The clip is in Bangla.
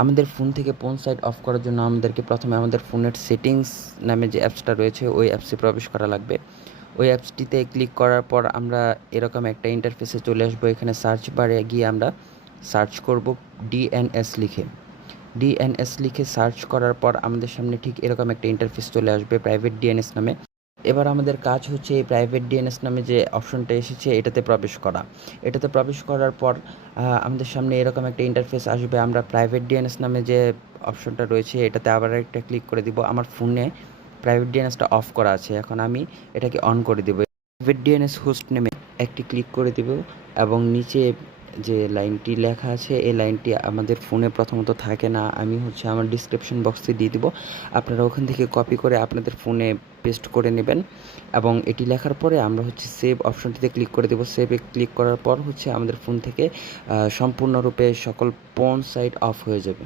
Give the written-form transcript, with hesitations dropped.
আমাদের ফোন থেকে পোর্ন সাইট অফ করার জন্য আমাদেরকে প্রথমে আমাদের ফোনের সেটিংস নামে যে অ্যাপসটা রয়েছে ওই অ্যাপসে প্রবেশ করা লাগবে। ওই অ্যাপসটিতে ক্লিক করার পর আমরা এরকম একটা ইন্টারফেসে চলে আসবো। এখানে সার্চ বারে গিয়ে আমরা সার্চ করব ডিএনএস লিখে। ডিএনএস লিখে সার্চ করার পর আমাদের সামনে ঠিক এরকম একটা ইন্টারফেস চলে আসবে প্রাইভেট ডিএনএস নামে। এবার আমাদের কাজ হচ্ছে এই প্রাইভেট ডিএনএস নামে যে অপশনটা এসেছে এটাতে প্রবেশ করা। এটাতে প্রবেশ করার পর আমাদের সামনে এরকম একটা ইন্টারফেস আসবে। আমরা প্রাইভেট ডিএনএস নামে যে অপশনটা রয়েছে এটাতে আবার একটা ক্লিক করে দিব। আমার ফোনে প্রাইভেট ডিএনএসটা অফ করা আছে, এখন আমি এটাকে অন করে দেব। প্রাইভেট ডিএনএস হোস্ট নেমে একটি ক্লিক করে দিব এবং নিচে যে লাইনটি লেখা আছে এই লাইনটি আমাদের ফোনে প্রথমত থাকে না, আমি আমার ডিসক্রিপশন বক্সে দিয়ে দিব। আপনারা ওখান থেকে কপি করে আপনাদের ফোনে পেস্ট করে নেবেন এবং এটি লেখার পরে আমরা সেভ অপশনটিতে ক্লিক করে দেব। সেভে ক্লিক করার পর আমাদের ফোন থেকে সম্পূর্ণরূপে সকল পোর্ন সাইট অফ হয়ে যাবে।